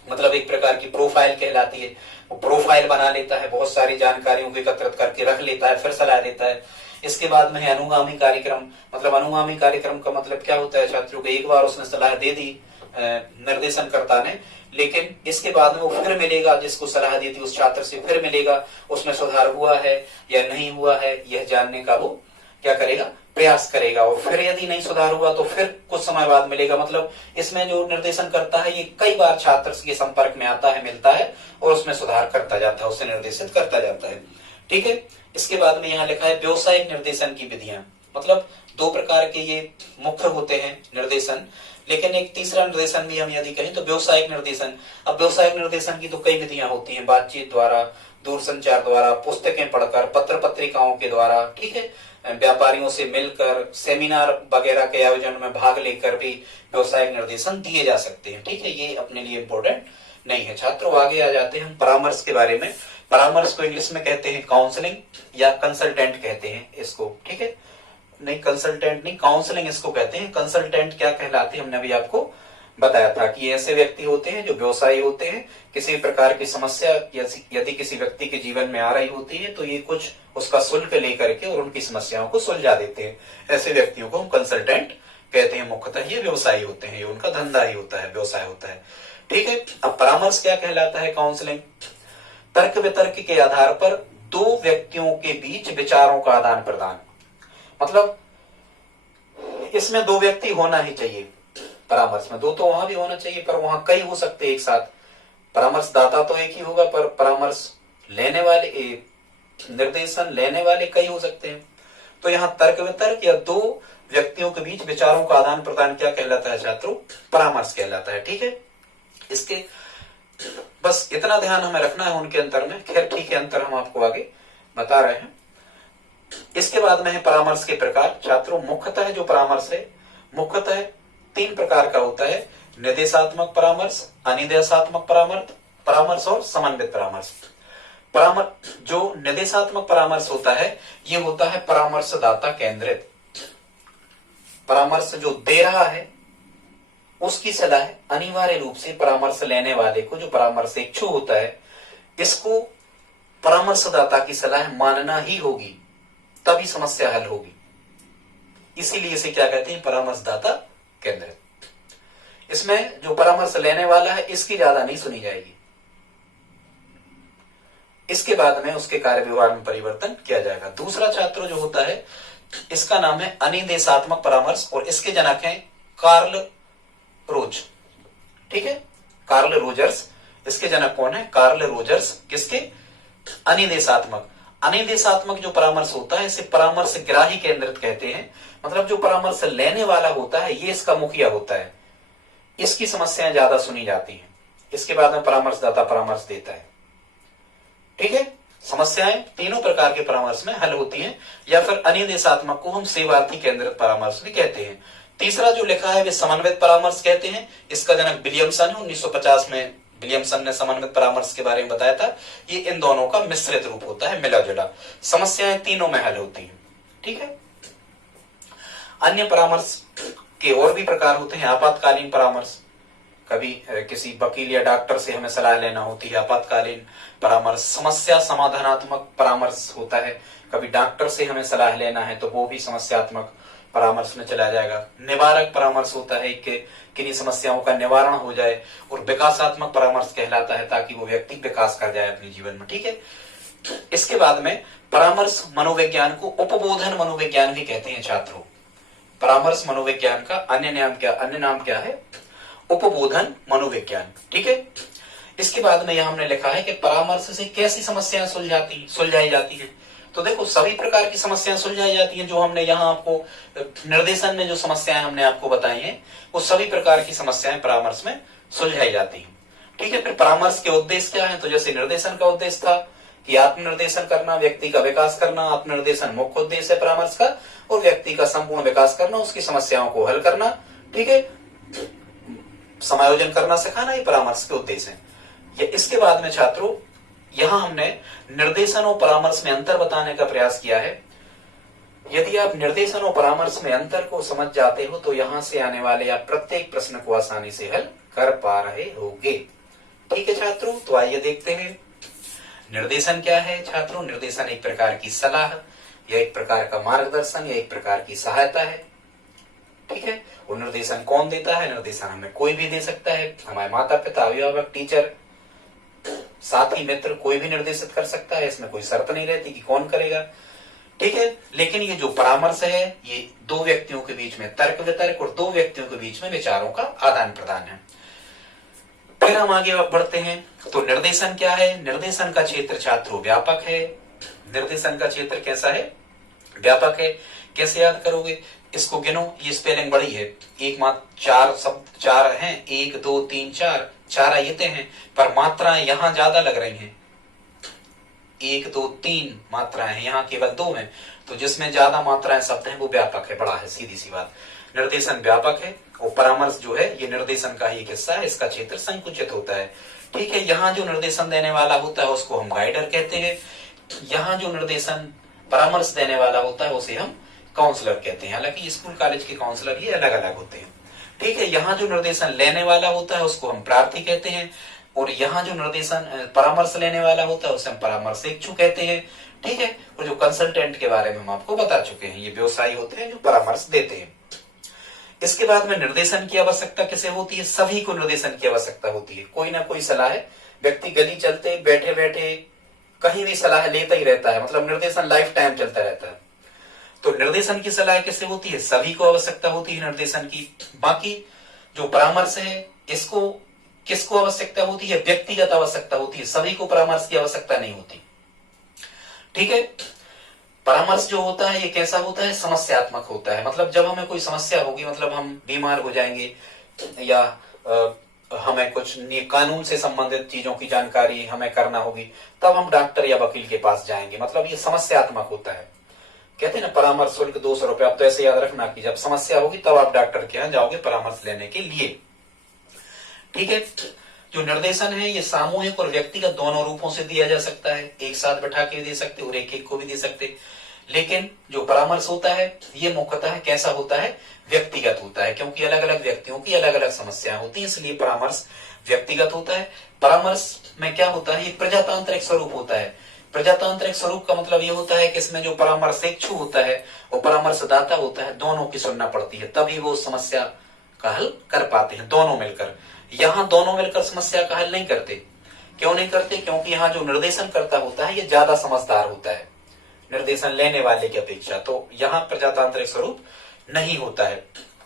मतलब एक प्रकार की प्रोफाइल कहलाती है, वो प्रोफाइल बना लेता है, बहुत सारी जानकारियों को एकत्रित करके रख लेता है, फिर सलाह देता है। इसके बाद में है अनुगामी कार्यक्रम। मतलब अनुगामी कार्यक्रम का मतलब क्या होता है छात्रों को, एक बार उसने सलाह दे दी निर्देशनकर्ता ने, लेकिन इसके बाद में वो फिर मिलेगा, जिसको सलाह दी थी उस छात्र से फिर मिलेगा, उसमें सुधार हुआ है या नहीं हुआ है यह जानने का वो क्या करेगा, प्रयास करेगा। और फिर यदि नहीं सुधार हुआ तो फिर कुछ समय बाद मिलेगा। मतलब इसमें जो निर्देशन करता है ये कई बार छात्र के संपर्क में आता है, मिलता है और उसमें सुधार करता जाता है, उसे निर्देशित करता जाता है। ठीक है, इसके बाद में यहाँ लिखा है व्यावसायिक निर्देशन की विधियां। मतलब दो प्रकार के ये मुख्य होते हैं निर्देशन, लेकिन एक तीसरा निर्देशन भी हम यदि कहें तो व्यावसायिक निर्देशन। अब व्यावसायिक निर्देशन की तो कई विधियां होती हैं, बातचीत द्वारा, दूरसंचार द्वारा, पुस्तकें पढ़कर, पत्र पत्रिकाओं के द्वारा, ठीक है, व्यापारियों से मिलकर, सेमिनार वगैरह के आयोजन में भाग लेकर भी व्यावसायिक निर्देशन दिए जा सकते हैं। ठीक है, ये अपने लिए इम्पोर्टेंट नहीं है। छात्रों आगे आ जाते हैं हम परामर्श के बारे में। परामर्श को इंग्लिश में कहते हैं काउंसलिंग या कंसल्टेंट कहते हैं इसको। ठीक है, नहीं कंसल्टेंट नहीं, काउंसलिंग इसको कहते हैं। कंसल्टेंट क्या कहलाते हैं हमने अभी आपको बताया था कि ऐसे व्यक्ति होते हैं जो व्यवसायी होते हैं, किसी प्रकार की समस्या यदि किसी व्यक्ति के जीवन में आ रही होती है तो ये कुछ उसका शुल्क लेकर के और उनकी समस्याओं को सुलझा देते हैं। ऐसे व्यक्तियों को हम कंसल्टेंट कहते हैं। मुख्यतः ये व्यवसायी होते हैं, ये उनका धंधा ही होता है, व्यवसाय होता है। ठीक है, अब परामर्श क्या कहलाता है, काउंसलिंग, तर्क वितर्क के आधार पर दो व्यक्तियों के बीच विचारों का आदान प्रदान। मतलब इसमें दो व्यक्ति होना ही चाहिए परामर्श में, दो तो वहां भी होना चाहिए पर वहां कई हो सकते हैं एक साथ। परामर्श दाता तो एक ही होगा पर परामर्श लेने वाले, निर्देशन लेने वाले कई हो सकते हैं। तो यहाँ तर्क वितर्क या दो व्यक्तियों के बीच विचारों का आदान प्रदान क्या कहलाता है छात्रों, परामर्श कहलाता है। ठीक है, इसके बस इतना ध्यान हमें रखना है उनके अंतर में। खैर ठीक है, अंतर हम आपको आगे बता रहे हैं। इसके बाद में है परामर्श के प्रकार। छात्रों मुख्यतः जो परामर्श है मुख्यतः तीन प्रकार का होता है, निर्देशात्मक परामर्श, अनिर्देशात्मक परामर्श और समन्वित परामर्श। जो निर्देशात्मक परामर्श होता है ये होता है परामर्शदाता केंद्रित। परामर्श जो दे रहा है उसकी सलाह अनिवार्य रूप से परामर्श लेने वाले को, जो परामर्श इच्छुक होता है, इसको परामर्शदाता की सलाह मानना ही होगी, तभी समस्या हल होगी। इसीलिए इसे क्या कहते हैं, परामर्शदाता केंद्रित। इसमें जो परामर्श लेने वाला है इसकी ज्यादा नहीं सुनी जाएगी, इसके बाद में उसके कार्य व्यवहार में परिवर्तन किया जाएगा। दूसरा छात्र जो होता है इसका नाम है अनिर्देशात्मक परामर्श और इसके जनक हैं कार्ल रोज। ठीक है, कार्ल रोजर्स, इसके जनक कौन है, कार्ल रोजर्स। किसके, अनिर्देशात्मक। अनिर्देशात्मक जो परामर्श होता है इसे परामर्श ग्राही केंद्रित कहते हैं। मतलब जो परामर्श लेने वाला होता है ये इसका मुखिया होता है, इसकी समस्याएं ज्यादा सुनी जाती हैं, इसके बाद में परामर्शदाता परामर्श देता है। ठीक है, समस्याएं तीनों प्रकार के परामर्श में हल होती हैं। या फिर अनिर्देशात्मक को हम सेवार्थी केंद्रित परामर्श भी कहते हैं। तीसरा जो लिखा है वे समन्वित परामर्श कहते हैं। इसका जनक विलियमसन है। 1950 में विलियमसन ने समन्वित परामर्श के बारे में बताया था। ये इन दोनों का मिश्रित रूप होता है, मिला जुला, समस्याएं तीनों में हल होती हैं। ठीक है, अन्य परामर्श के और भी प्रकार होते हैं। आपातकालीन परामर्श, कभी किसी वकील या डॉक्टर से हमें सलाह लेना होती है, आपातकालीन परामर्श। समस्या समाधानात्मक परामर्श होता है, कभी डॉक्टर से हमें सलाह लेना है तो वो भी समस्यात्मक परामर्श में चला जाएगा। निवारक परामर्श होता है कि किन्हीं समस्याओं का निवारण हो जाए। और विकासात्मक परामर्श कहलाता है ताकि वो व्यक्ति विकास कर जाए अपने जीवन में। ठीक है, इसके बाद में परामर्श मनोविज्ञान को उपबोधन मनोविज्ञान भी कहते हैं छात्रों। परामर्श मनोविज्ञान का अन्य नाम क्या है, उपबोधन मनोविज्ञान। ठीक है, इसके बाद में यहां हमने लिखा है कि परामर्श से कैसी समस्याएं सुलझाई जाती हैं। तो देखो सभी प्रकार की समस्याएं सुलझाई जाती हैं। जो हमने यहाँ आपको निर्देशन में जो समस्याएं हमने आपको बताई हैं वो सभी प्रकार की समस्याएं परामर्श में सुलझाई जाती हैं। ठीक है, फिर परामर्श के उद्देश्य क्या है, तो जैसे निर्देशन का उद्देश्य था कि आत्मनिर्देशन करना, व्यक्ति का विकास करना, आत्मनिर्देशन मुख्य उद्देश्य है परामर्श का, और व्यक्ति का संपूर्ण विकास करना, उसकी समस्याओं को हल करना, ठीक है, समायोजन करना सिखाना, ये परामर्श के उद्देश्य है। ये इसके बाद में छात्रों यहां हमने निर्देशन और परामर्श में अंतर बताने का प्रयास किया है। यदि आप निर्देशन और परामर्श में अंतर को समझ जाते हो तो यहां से आने वाले आप प्रत्येक प्रश्न को आसानी से हल कर पा रहे होगे। ठीक है छात्रों, तो आइए देखते हैं निर्देशन क्या है। छात्रों, निर्देशन एक प्रकार की सलाह या एक प्रकार का मार्गदर्शन या एक प्रकार की सहायता है। ठीक है, और निर्देशन कौन देता है? निर्देशन हमें कोई भी दे सकता है, हमारे माता पिता, अभिभावक, टीचर, साथी, मित्र, कोई भी निर्देशित कर सकता है, इसमें कोई शर्त नहीं रहती कि कौन करेगा। ठीक है, लेकिन ये जो परामर्श है ये दो व्यक्तियों के बीच में तर्क वितर्क और दो व्यक्तियों के बीच में विचारों का आदान प्रदान है। फिर हम आगे बढ़ते हैं, तो निर्देशन क्या है? निर्देशन का क्षेत्र छात्रों व्यापक है। निर्देशन का क्षेत्र कैसा है? व्यापक है। कैसे याद करोगे? इसको गिनो, ये स्पेलिंग बड़ी है, एक मात्र चार शब्द, चार हैं, 1 2 3 4, 4 आयतें हैं, पर मात्राएं यहां ज्यादा लग रही हैं। 1 2 3 मात्राएं हैं, यहाँ केवल 2 हैं, तो जिसमें ज्यादा मात्राएं शब्द हैं वो व्यापक है, बड़ा है, सीधी सी बात। निर्देशन व्यापक है और परामर्श जो है ये निर्देशन का ही एक हिस्सा है, इसका क्षेत्र संकुचित होता है। ठीक है, यहाँ जो निर्देशन देने वाला होता है उसको हम गाइडर कहते हैं, यहाँ जो निर्देशन परामर्श देने वाला होता है उसे हम काउंसलर कहते हैं। हालांकि स्कूल कॉलेज के काउंसलर ये अलग अलग होते हैं। ठीक है, यहाँ जो निर्देशन लेने वाला होता है उसको हम प्रार्थी कहते हैं, और यहाँ जो निर्देशन परामर्श लेने वाला होता है उसे हम परामर्शेक्षु कहते हैं। ठीक है, और जो कंसल्टेंट के बारे में हम आपको बता चुके हैं, ये व्यवसायी होते हैं जो परामर्श देते हैं। इसके बाद में निर्देशन की आवश्यकता किसे होती है? सभी को निर्देशन की आवश्यकता होती है। कोई ना कोई सलाह है, व्यक्ति गली चलते बैठे बैठे कहीं भी सलाह लेता ही रहता है, मतलब निर्देशन लाइफ टाइम चलता रहता है। तो निर्देशन की सलाह किससे होती है? सभी को आवश्यकता होती है निर्देशन की। बाकी जो परामर्श है इसको किसको आवश्यकता होती है? व्यक्तिगत आवश्यकता होती है, सभी को परामर्श की आवश्यकता नहीं होती। ठीक है, परामर्श जो होता है ये कैसा होता है? समस्यात्मक होता है। मतलब जब हमें कोई समस्या होगी, मतलब हम बीमार हो जाएंगे या हमें कुछ कानून से संबंधित चीजों की जानकारी हमें करना होगी, तब हम डॉक्टर या वकील के पास जाएंगे। मतलब ये समस्यात्मक होता है। कहते हैं ना परामर्श शुल्क 200 रुपए। आप तो ऐसे याद रखना कि जब समस्या होगी तब आप डॉक्टर के यहाँ जाओगे परामर्श लेने के लिए। ठीक है, जो निर्देशन है ये सामूहिक और व्यक्तिगत दोनों रूपों से दिया जा सकता है, एक साथ बैठा के दे सकते और एक एक को भी दे सकते। लेकिन जो परामर्श होता है ये मुख्यतः कैसा होता है? व्यक्तिगत होता है, क्योंकि अलग अलग व्यक्तियों की अलग अलग समस्याएं होती है, इसलिए परामर्श व्यक्तिगत होता है। परामर्श में क्या होता है? ये प्रजातांत्रिक स्वरूप होता है। प्रजातांत्रिक स्वरूप का मतलब ये होता है कि इसमें जो परामर्शेक्षु होता है और परामर्शदाता होता है, दोनों की सुनना पड़ती है, तभी वो समस्या का हल कर पाते हैं दोनों मिलकर। यहाँ दोनों मिलकर समस्या का हल नहीं करते। क्यों नहीं करते? क्योंकि यहाँ जो निर्देशन करता होता है ये ज्यादा समझदार होता है निर्देशन लेने वाले की अपेक्षा, तो यहाँ प्रजातांत्रिक स्वरूप नहीं होता है।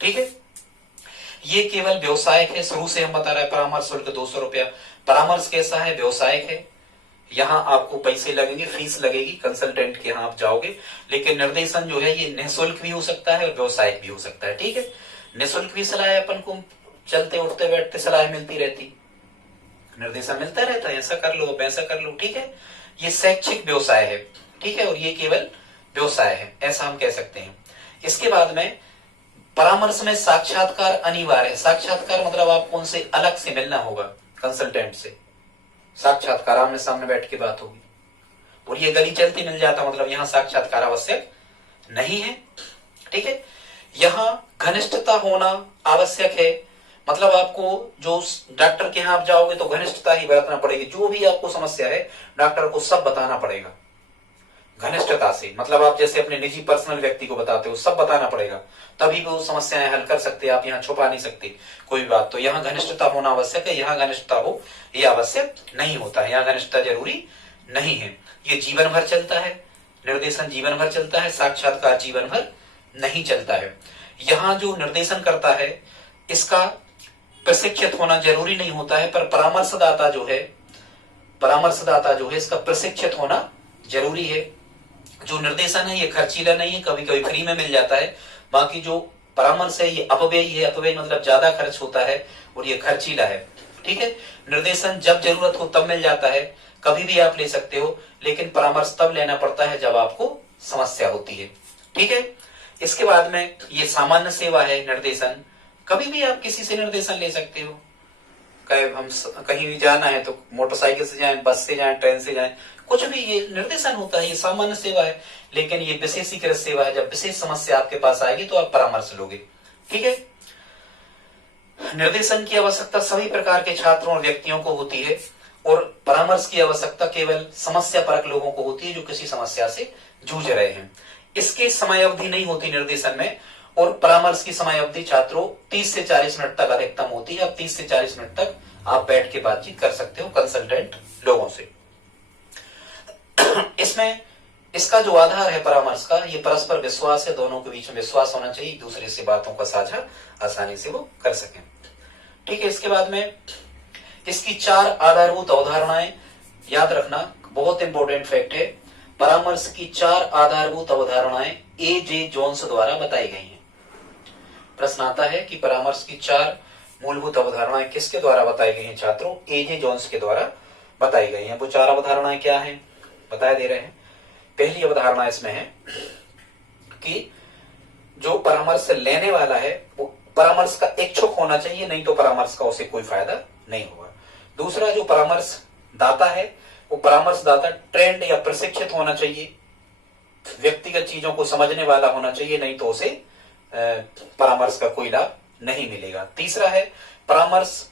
ठीक है, ये केवल व्यवसायिक है। शुरू से हम बता रहे हैं परामर्श शुल्क 200 रुपया। परामर्श कैसा है? व्यवसायिक है। यहाँ आपको पैसे लगेंगे, फीस लगेगी, कंसल्टेंट के यहाँ आप जाओगे। लेकिन निर्देशन जो है ये निःशुल्क भी हो सकता है और व्यवसायिक भी हो सकता है। ठीक है, निःशुल्क भी सलाह अपन को चलते उठते बैठते सलाह मिलती रहती, निर्देशन मिलता रहता है, ऐसा कर लो वैसा कर लो। ठीक है, ये शैक्षिक व्यवसाय है। ठीक है, और ये केवल व्यवसाय है, ऐसा हम कह सकते हैं। इसके बाद में परामर्श में साक्षात्कार अनिवार्य है। साक्षात्कार मतलब आपको उनसे अलग से मिलना होगा, कंसल्टेंट से साक्षात्कार, आमने सामने बैठ के बात होगी। और ये गली चलती मिल जाता, मतलब यहाँ साक्षात्कार आवश्यक नहीं है। ठीक है, यहाँ घनिष्ठता होना आवश्यक है। मतलब आपको जो डॉक्टर के यहाँ आप जाओगे तो घनिष्ठता ही बरतना पड़ेगी। जो भी आपको समस्या है डॉक्टर को सब बताना पड़ेगा घनिष्ठता से। मतलब आप जैसे अपने निजी पर्सनल व्यक्ति को बताते हो, सब बताना पड़ेगा, तभी वो समस्याएं हल कर सकते हैं। आप यहाँ छुपा नहीं सकते कोई बात। तो यहाँ घनिष्ठता होना आवश्यक है, यहाँ घनिष्ठता हो ये आवश्यक नहीं होता है, यहाँ घनिष्ठता जरूरी नहीं है। ये जीवन भर चलता है, निर्देशन जीवन भर चलता है, साक्षात्कार जीवन भर नहीं चलता है। यहाँ जो निर्देशन करता है इसका प्रशिक्षित होना जरूरी नहीं होता है, पर परामर्शदाता जो है इसका प्रशिक्षित होना जरूरी है। जो निर्देशन है ये खर्चीला नहीं है, कभी कभी फ्री में मिल जाता है। बाकी जो परामर्श है ये अपव्ययी है। अपव्ययी मतलब ज्यादा खर्च होता है और ये खर्चीला है। ठीक है, निर्देशन जब जरूरत हो तब मिल जाता है, कभी भी आप ले सकते हो, लेकिन परामर्श तब लेना पड़ता है जब आपको समस्या होती है। ठीक है। इसके बाद में ये सामान्य सेवा है निर्देशन, कभी भी आप किसी से निर्देशन ले सकते हो। हम कहीं भी जाना है तो मोटरसाइकिल से जाएं, बस से जाएं, ट्रेन से जाएं, कुछ भी ये निर्देशन होता है, ये सामान्य सेवा है। लेकिन ये विशेषीकृत सेवा है, जब विशेष समस्या आपके पास आएगी तो आप परामर्श लोगे। ठीक है। निर्देशन की आवश्यकता सभी प्रकार के छात्रों और व्यक्तियों को होती है, और परामर्श की आवश्यकता केवल समस्या परक लोगों को होती है जो किसी समस्या से जूझ रहे हैं। इसकी समय अवधि नहीं होती निर्देशन में, और परामर्श की समय अवधि छात्रों 30 से 40 मिनट तक अधिकतम होती है। अब 30 से 40 मिनट तक आप बैठ के बातचीत कर सकते हो कंसल्टेंट लोगों से। इसमें इसका जो आधार है परामर्श का, ये परस्पर विश्वास है, दोनों के बीच में विश्वास होना चाहिए, एक दूसरे से बातों का साझा आसानी से वो कर सकें। ठीक है। इसके बाद में इसकी 4 आधारभूत अवधारणाएं याद रखना, बहुत इंपॉर्टेंट फैक्ट है। परामर्श की 4 आधारभूत अवधारणाएं ए.जे. जोन्स द्वारा बताई गई हैं। प्रश्न आता है कि परामर्श की 4 मूलभूत अवधारणाएं किसके द्वारा बताई गई हैं छात्रों? ए.जे. जोन्स के द्वारा बताई गई हैं। वो 4 अवधारणाएं क्या हैं बताए दे रहे हैं। पहली अवधारणा इसमें है कि जो परामर्श लेने वाला है वो परामर्श का इच्छुक होना चाहिए, नहीं तो परामर्श का उसे कोई फायदा नहीं होगा। दूसरा, जो परामर्श दाता है वो परामर्शदाता ट्रेंड या प्रशिक्षित होना चाहिए, व्यक्तिगत चीजों को समझने वाला होना चाहिए, नहीं तो उसे परामर्श का कोई लाभ नहीं मिलेगा। तीसरा है, परामर्श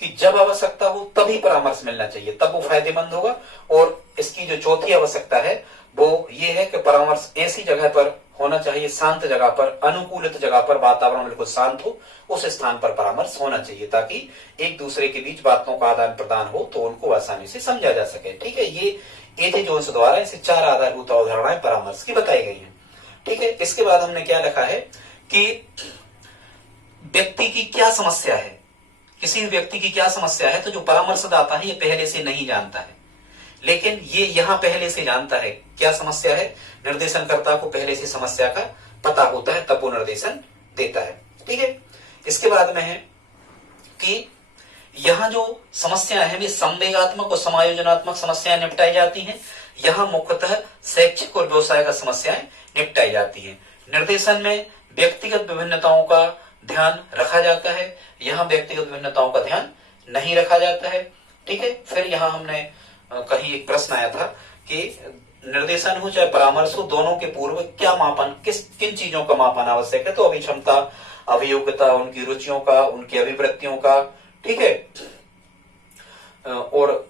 की जब आवश्यकता हो तभी परामर्श मिलना चाहिए, तब वो फायदेमंद होगा। और इसकी जो चौथी आवश्यकता है वो ये है कि परामर्श ऐसी जगह पर होना चाहिए, शांत जगह पर, अनुकूलित जगह पर, वातावरण बिल्कुल शांत हो, उस स्थान पर परामर्श होना चाहिए, ताकि एक दूसरे के बीच बातों का आदान प्रदान हो तो उनको आसानी से समझा जा सके। ठीक है। ये ए.जे. जोन्स द्वारा इसे 4 आधारभूत अवधारणाएं परामर्श की बताई गई हैं। ठीक है। इसके बाद हमने क्या लिखा है कि व्यक्ति की क्या समस्या है, किसी भी व्यक्ति की क्या समस्या है, तो जो परामर्शदाता है ये पहले से नहीं जानता है, लेकिन ये यहां पहले से जानता है क्या समस्या है। निर्देशनकर्ता को पहले से समस्या का पता होता है, तब वो निर्देशन देता है। ठीक है। इसके बाद में है कि यहां जो समस्याएं हैं वे संवेगात्मक और समायोजनात्मक समस्याएं निपटाई जाती हैं। यहां मुख्यतः शैक्षिक और व्यवसाय का समस्याएं निपटाई जाती हैं। निर्देशन में व्यक्तिगत विभिन्नताओं का ध्यान रखा जाता है, यहां व्यक्तिगत विभिन्नताओं का ध्यान नहीं रखा जाता है। ठीक है। फिर यहां हमने कहीं एक प्रश्न आया था कि निर्देशन हो चाहे परामर्श हो, दोनों के पूर्व क्या मापन, किन चीजों का मापन आवश्यक है? तो अभिक्षमता, अभियोग्यता, उनकी रुचियों का, उनकी अभिवृत्तियों का। ठीक है। और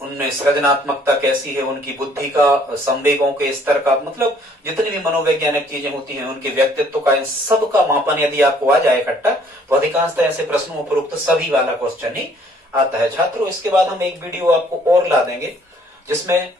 उनमें सृजनात्मकता कैसी है, उनकी बुद्धि का, संवेगों के स्तर का, मतलब जितनी भी मनोवैज्ञानिक चीजें होती हैं, उनके व्यक्तित्व का, इन सब का मापन यदि आपको आ जाए इकट्ठा, तो अधिकांशतः ऐसे प्रश्नों उपरोक्त सभी वाला क्वेश्चन ही आता है छात्रों। इसके बाद हम एक वीडियो आपको और ला देंगे जिसमें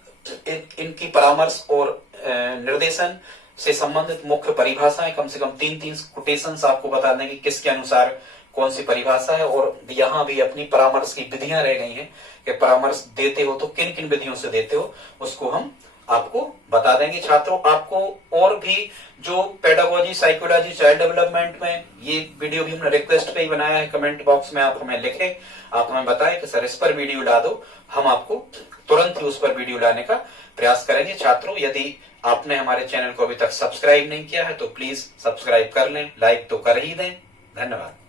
इनकी परामर्श और निर्देशन से संबंधित मुख्य परिभाषाएं, कम से कम 3-3 कोटेशंस आपको बता देंगे किसके अनुसार कौन सी परिभाषा है। और यहाँ भी अपनी परामर्श की विधियां रह गई हैं कि परामर्श देते हो तो किन किन विधियों से देते हो, उसको हम आपको बता देंगे छात्रों। आपको और भी जो पेडागोजी, साइकोलॉजी, चाइल्ड डेवलपमेंट में, ये वीडियो भी हमने रिक्वेस्ट पे ही बनाया है। कमेंट बॉक्स में आप हमें लिखें, आप हमें बताएं कि सर इस पर वीडियो ला दो, हम आपको तुरंत ही उस पर वीडियो लाने का प्रयास करेंगे। छात्रों, यदि आपने हमारे चैनल को अभी तक सब्सक्राइब नहीं किया है तो प्लीज सब्सक्राइब कर लें, लाइक तो कर ही दें। धन्यवाद।